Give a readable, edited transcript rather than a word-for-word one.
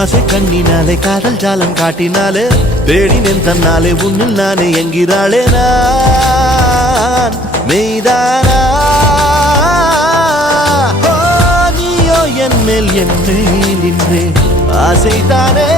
ஆசை கண்ணினாலே காதல் ஜாலம் காட்டினாலே தேடினேன் தன்னாலே உன்னில் நானே என்கிறாளே நான் மெய்தானா நீயோ என் மேல் நின்றே ஆசைதானே